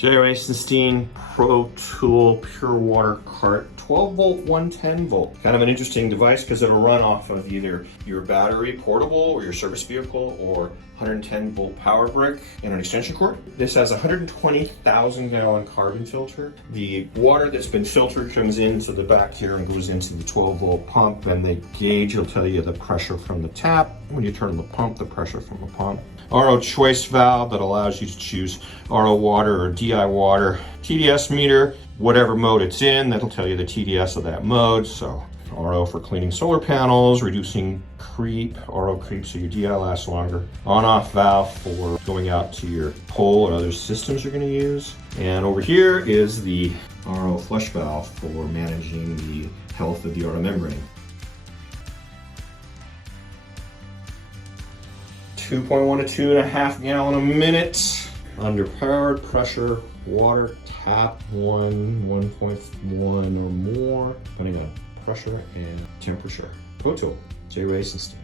J.Racenstein ProTool Pure Water Cart, 12 volt, 110 volt. Kind of an interesting device because it'll run off of either your battery portable or your service vehicle or 110 volt power brick and an extension cord. This has a 120,000 gallon carbon filter. The water that's been filtered comes into the back here and goes into the 12 volt pump, and the gauge will tell you the pressure from the tap. When you turn the pump, the pressure from the pump. RO choice valve that allows you to choose RO water or DI water. TDS meter, whatever mode it's in, that'll tell you the TDS of that mode. So RO for cleaning solar panels, reducing creep, RO creep so your DI lasts longer. On-off valve for going out to your pole or other systems you're going to use. And over here is the RO flush valve for managing the health of the RO membrane. 2.1 to 2.5 gallon a minute. Underpowered pressure, water, tap 1.1 or more, depending on pressure and temperature. ProTool, J.Racenstein.